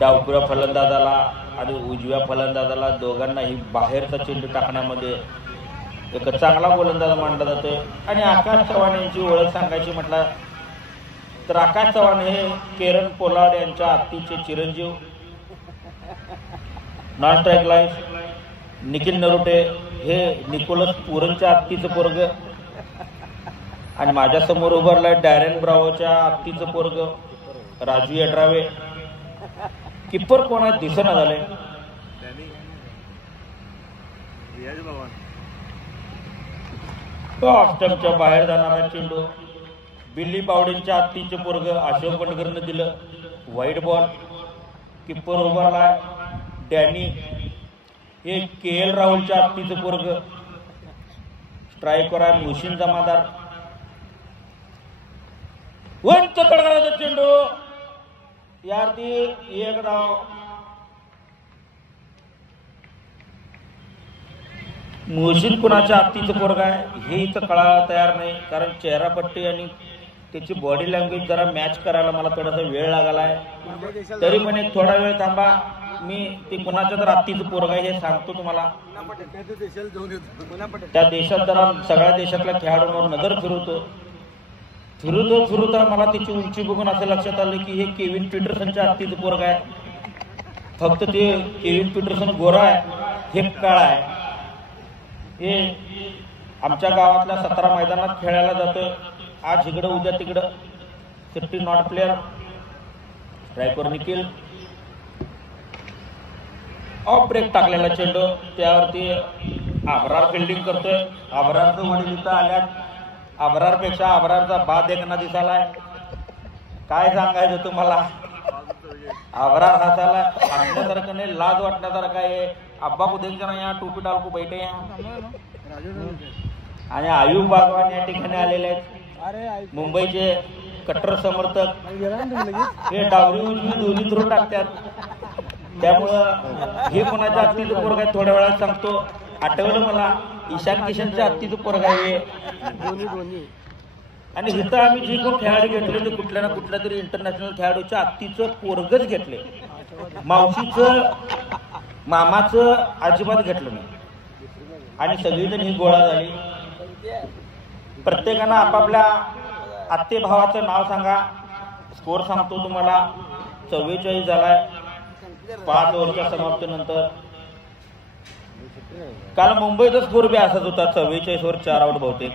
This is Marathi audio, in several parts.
डावपुऱ्या फलंदाजाला आणि उजव्या फलंदाजाला दोघांनाही बाहेरचा चेंडू टाकण्यामध्ये एक चांगला गोलंदाज मानला जातोय. आणि आकाश चव्हाण यांची ओळख सांगायची म्हटलं तर आकाश चव्हाण हे किरण पोलार्ड यांच्या आत्तीचे चिरंजीव. Non strike line Nikhil Narote हे निकोलस पुरनच्या आत्तीचं पोरग आणि माझ्या समोर उभारलाय डॅरेन ब्रावोच्या आत्तीचं पोरग राजू यड्रावे. किपर कोणा दिसना झाले. ऑस्टमच्या बाहेर जाणारा चेंडू बिल्ली बावडेंच्या आत्तीचे पोरग अशोक बंडकरनं दिलं. वाईट बॉल. किपर उभारलाय डॅनी हे KL राहुलच्या आत्तीचं पोरग. स्ट्राईकवर आहे मुशीन जमादार. वंच तडकाचा चेंडू यावरती एक धाव. मुशीन कुणाच्या आत्तीचं पोरग आहे हे इथं कळायला तयार नाही, कारण चेहरापट्टी आणि त्याची बॉडी लँग्वेज जरा मॅच करायला मला थोडासा वेळ लागलाय. तरी म्हणे थोडा वेळ थांबा, मी ते कुणाच्या तर आत्तीचं पोरग आहे हे सांगतो तुम्हाला. त्या देशात जरा सगळ्या देशातल्या खेळाडूंवर नजर फिरवता मला त्याची उंची बघून असं लक्षात आलं की हे केविन पीटरसनच्या आत्तीचं पोरग आहे. फक्त ते केविन पीटरसन गोरा आहे, हे काळा आहे. हे आमच्या गावातल्या 17 मैदानात खेळायला जातं. आज इकडं उद्या तिकडं. 50 नॉट प्लेअर. स्ट्राईकवर निखिल. ऑफ ब्रेक टाकलेला चेंडू त्यावरती आबरार फिल्डिंग करतोय. आबरारचं वडील इथं आल्यात. आबरारपेक्षा आबरारचा बाद एकना दिसालाय. काय सांगायचं तुम्हाला. आबरार हसायला हसण्यासारखं नाही, लाज वाटण्यासारखं आहे. अब्बा को देख जरा यहाँ टोपी डाल को बैठे आणि आयुब बागवान या ठिकाणी आलेले आहेत. मुंबईचे कट्टर समर्थक हे डावरी उजवी दोन्ही थ्रू टाकतात. त्यामुळं हे कोणाच्या आत्तीचं पोरग आहे थोड्या वेळात सांगतो. आठवलं मला ईशान किशनच्या आत्तीचं पोरग आहे. आणि इथं आम्ही जे कोण खेळाडू घेतले ते कुठल्या ना कुठल्या तरी इंटरनॅशनल खेळाडूच्या आत्तीचं पोरगच घेतले. मावशीचं मामाचं अजिबात घेतलं नाही. आणि सगळीजण ही गोळा झाली. प्रत्येकानं आपापल्या आत्ते भावाचं नाव सांगा. स्कोर सांगतो तुम्हाला. 44 झालाय 5 ओव्हरच्या समाप्तीनंतर. काल मुंबईचा स्कोर बी असाच होता, 44 वर 4 आउट बहुतेक.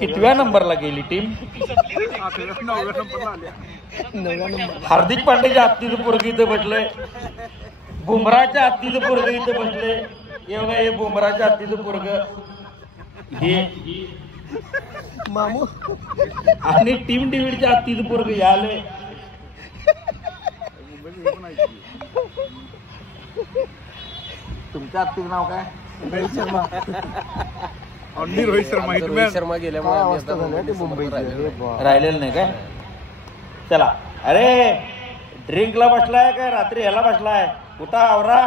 कितव्या नंबरला गेली टीम. हार्दिक पांड्याच्या आत्तीचं पोरग इथं बसलंय. बुमराच्या आत्तीचं पोरग इथं बसलंय. एवढं हे बुमराच्या आत्तीचं पोरग हे मामू आणि टीम डेव्हिडच्या आत्तीचं पोरग यालंय. तुमच्या आत्तीचं नाव काय. रोहित शर्मा. रोहित शर्मा गेल्यामुळे मुंबई राहिलेलं नाही काय. चला. अरे ड्रिंकला बसलाय काय रात्री ह्याला बसलाय. कुठं आवरा.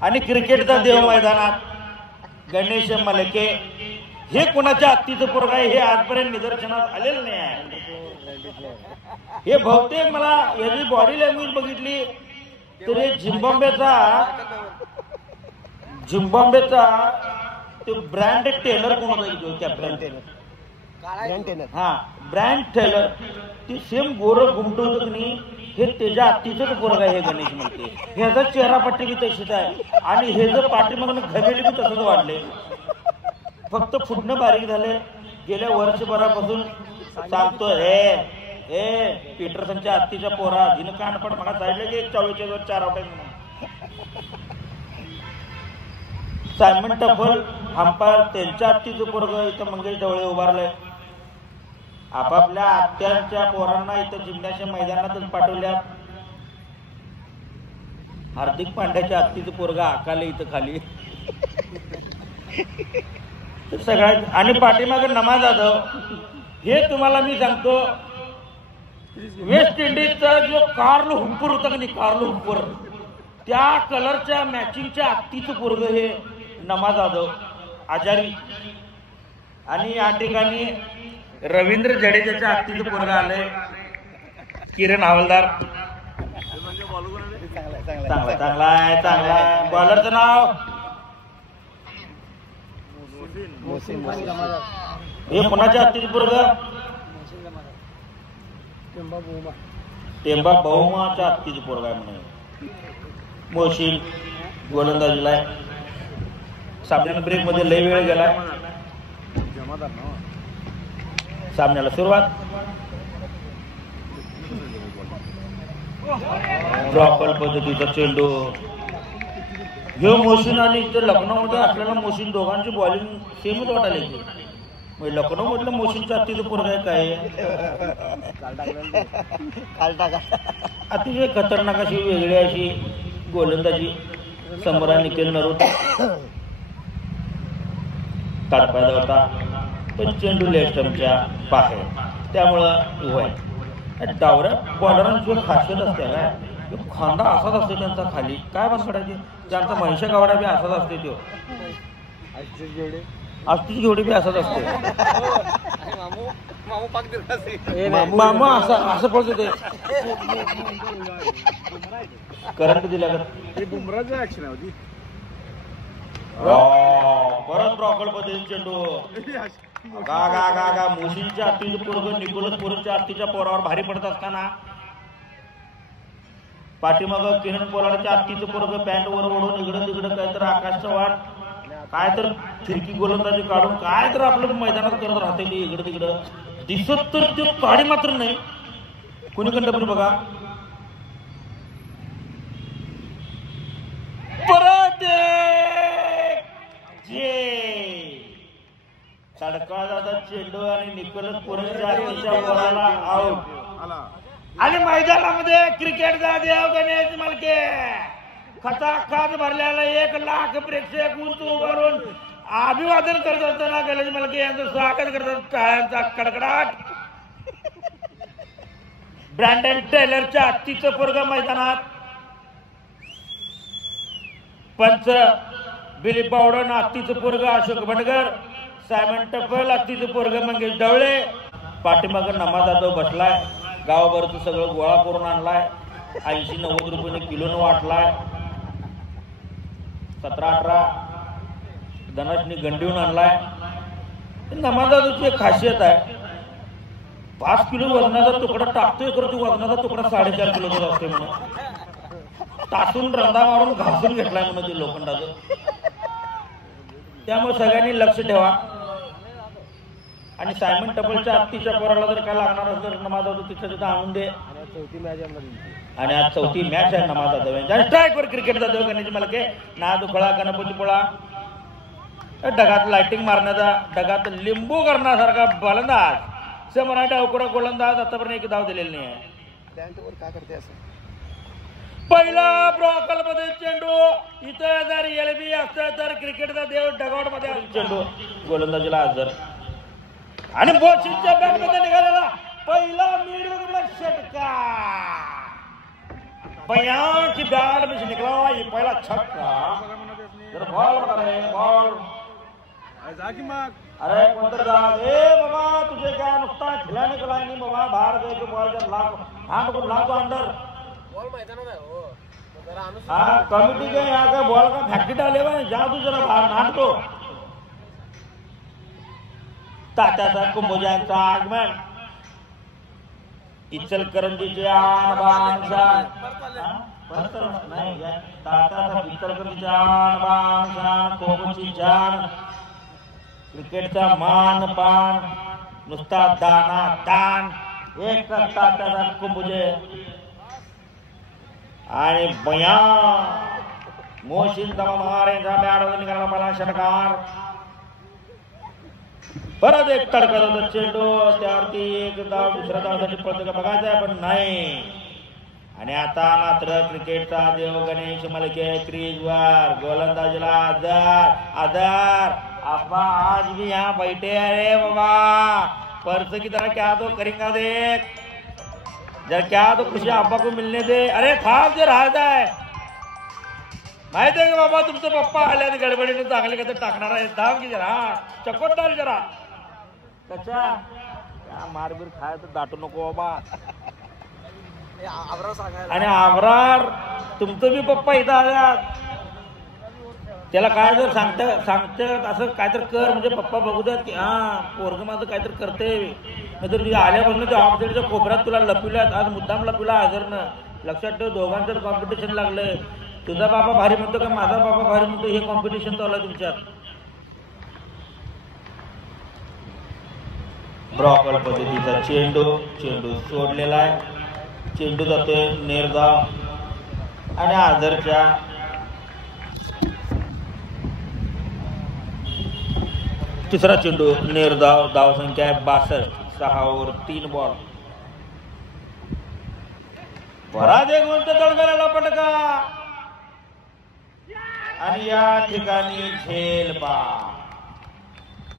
आणि क्रिकेटचा देव मैदानात गणेश मलके हे कोणाच्या आत्तीचं पोरग आहे हे आजपर्यंत निदर्शनात आलेलं नाही आहे. हे बहुतेक मला याची बॉडी लँग्वेज बघितली तर हे झिम्बाब्वेचा तो ब्रँड टेलर कोण होता. Captain Taylor. हा ब्रँड टेलर. ती सेम गोरं घुमटं होतं की नाही हे त्याच्या आत्तीचंच पोरग आहे हे गणेश मलके. ह्याचा चेहरापट्टी बी तशीच आहे आणि हे जर पाठीमागून घमेली बी तसंच वाढले. फक्त फुटणं बारीक झाले. गेल्या वर्षभरापासून सांगतो हे पीटरसनच्या आत्तीच्या पोरा जिनं कानपड मला जायला की 44 वर 4 आउट आहे. सायमन टफल अंपायर त्यांच्या आत्तीचं पोरग इथं मंगेश ढवळे उभारलंय. आपापल्या आत्यांच्या पोरांना इथं जिम्नॅशियम मैदानातच पाठवल्या. हार्दिक पांड्याच्या आत्तीचं पोरग आकाले इथं खाली. सगळ्यात आणि पाठीमागे नमा जाधव हे तुम्हाला मी सांगतो. वेस्ट इंडिजचा जो कार्ल हुंपूर होता की नाही, कार्ल हुंपूर त्या कलरच्या मॅचिंगच्या आत्तीचं पोरग हे नमा जाधव आजारी. आणि या ठिकाणी रवींद्र जडेजाच्या हत्तीचं पोरगा आलंय. किरण हवालदार चांगला चांगला आहे. बॉलरचं नाव हे कोणाच्या हत्तीचं पोरगा? टेंबा बहुमाच्या हत्तीचं पोरगा आहे म्हणे. मोशीन गोलंदाजीला आहे. सामन्याला ब्रेक मध्ये लय वेळ गेलाय. सामन्याला सुरुवात. ड्रॉपल पद्धतीचा चेंडू हे मोशीन आणि इथे लखनौमध्ये असलेला मोशीन दोघांची बॉलिंग सेमच वाटायला की म्हणजे लखनौ मधलं मोशीनच्या हत्तीचं पोरगा आहे काय. अतिशय खतरनाक अशी वेगळी अशी गोलंदाजी समोर निखिल नरोटा काढपायला होता पण चेंडू लेफ्ट स्टंपच्या बाहेर. त्यामुळं वय डावऱ्या बॉलरांची खासियत असते काय खांदा असाच असतो त्यांचा खाली काय बस काढायचे. त्यांचा महिषा गावडा बी असाच असते. तो असतीच घेवडी बी असाच असते. मामा असं पडतो ते करंट दिल्या परत रॉकल पद्धतीने चेंडू गा गा गा गा. मोशींच्या हत्तीचं पोरग निकोलस पोरच्या हत्तीच्या पोरावर भारी पडत असताना पाठीमाग किरण पोराच्या हत्तीचं पोरग पॅन्ट वर ओढून इकडं तिकडं काय तर आकाशचं वाट काय तर फिरकी गोलंदाजी काढून काय तर आपलं मैदानात करत राहते. इकडं तिकडं दिसत तर ते काढी मात्र नाही. कुणीकडं पण बघा परत तडका जाता चेंडू आणि निकोलस पोरच्या हत्तीच्या पोराला आउट. आणि मैदानामध्ये क्रिकेटचा देव गणेश मालके खचाखच भरलेला 1 लाख प्रेक्षक उंच उभारून अभिवादन करत असताना गणेश मालके यांचं स्वागत करतात. टाळ्यांचा कडकडाट. ब्रँडन टेलरच्या हत्तीचं पोरग मैदानात. पंच बिली बावडन हत्तीचं पोरग अशोक भटकर. सायमन टप्पल हत्तीचं पोरग मंगेश ढवळे. पाठीमाग नमा जाधव बसलाय. गावाभरचं सगळं गोळा करून आणलाय. 80-90 रुपये किलोनं वाटलाय. 17-18 धनाशनी गंडीहून आणलाय. नमा जाधवची एक खासियत आहे 5 किलो वजनाचा तुकडा टाकतोय करतो. वजनाचा तुकडा 4.5 किलोचा असतोय म्हणून तासून रंधा मारून घासून घेतलाय म्हणून ते लोखंडाचं. त्यामुळे सगळ्यांनी लक्ष ठेवा. आणि सायमन टपलच्या हत्तीच्या पोराला जर काय लागणार असेल तर नमा जाधव तिथं आणून दे. आणि आज 4थी मॅच आहे नमा जाधव यांच्या. स्ट्राईकवर क्रिकेटचा देव गणेश मालके. नाद खोळा गणपती पोळा ढगात लाइटिंग मारण्याचा ढगात लिंबू करण्यासारखा गोलंदाज. मराठा अवकुडा गोलंदाज आतापर्यंत एक धाव दिलेली नाही आहे. पहिला ब्रॉकल मध्ये चेंडू. इथं जर एलबी असतं तर क्रिकेटचा देव डगआउट मध्ये चेंडू गोलंदाजीला हजर. आणि बोशींच्या बॅट मध्ये निघालेला पहिला मिडविकेटला षटका. बयाची बॅट में से निकला ये पहला छक्का. जरा बॉल बॉल अरे कोणतर जा बाबा तुझे क्या नुकता खिलाने का नहीं बाबा बाहर गए तो बॉल जब लाखो अंदर हाँ कमिटी के यहाँ का बॉल का फैक्ट्री डाले हुए जा तू जरा बाहर नाट को. तात्याचा कुंभोजांचा आगमन. इचलकरंजीचे आणबाण शान तात्याचा इचलकरंजीचे आणबाण शान कोकोची जान. क्रिकेटचा मान पान नुसता दाना दान. एक तात्याचा कुंभोजे आणि बया मोशीन दमामारेचा बॅट निघाला मला षटकार. परत एक तडका होता चेंडू. त्यावरती एक धाव दुसऱ्या धावासाठी पळतो का बघायचा पण नाही. आणि आता मात्र क्रिकेटचा देव गणेश मालके क्रीजवर. गोलंदाजीला आधार अब्बा आज भी यहाँ बैठे अरे बाबा पर्स की तरह क्या तो करेंगा देख जर क्या तो खुशी अब्बा को मिलने दे. अरे थांब जर राहत आहे माहिती आहे का बाबा तुमचं पप्पा आल्या गडबडीने चांगले कसं टाकणार आहे. थांब की जरा चकोट डाल जरा कच्चा मारबीर खायचं दाटू नको बाबा. आवरा सांगायला आणि आवरार तुमचं बी पप्पा इथं आल्यात. त्याला काय जर सांगत असं काहीतरी कर म्हणजे पप्पा बघू द्या की हा पोरग माझं काहीतरी करते. नाहीतर आल्यापासून त्या ऑफिसच्या कोपऱ्यात तुला लपविल्यात. आज मुद्दाम लपविला हजरनं. लक्षात ठेव, दोघांचं कॉम्पिटिशन लागलंय. तुझा बाबा भारी म्हणतो का माझा बाबा भारी म्हणतो, हे कॉम्पिटिशन चालू आहे तुमच्यात. ब्रॉकल पद्धतीचा चेंडू सोडलेला आहे. चेंडू जातोय नेरगाव आणि आदरच्या तिसरा चेंडू नेरगाव. धावसंख्या आहे 62. 6 ओव्हर 3 बॉल. परत एक उंच तडकाला पटका आणि या ठिकाणी झेल बाद.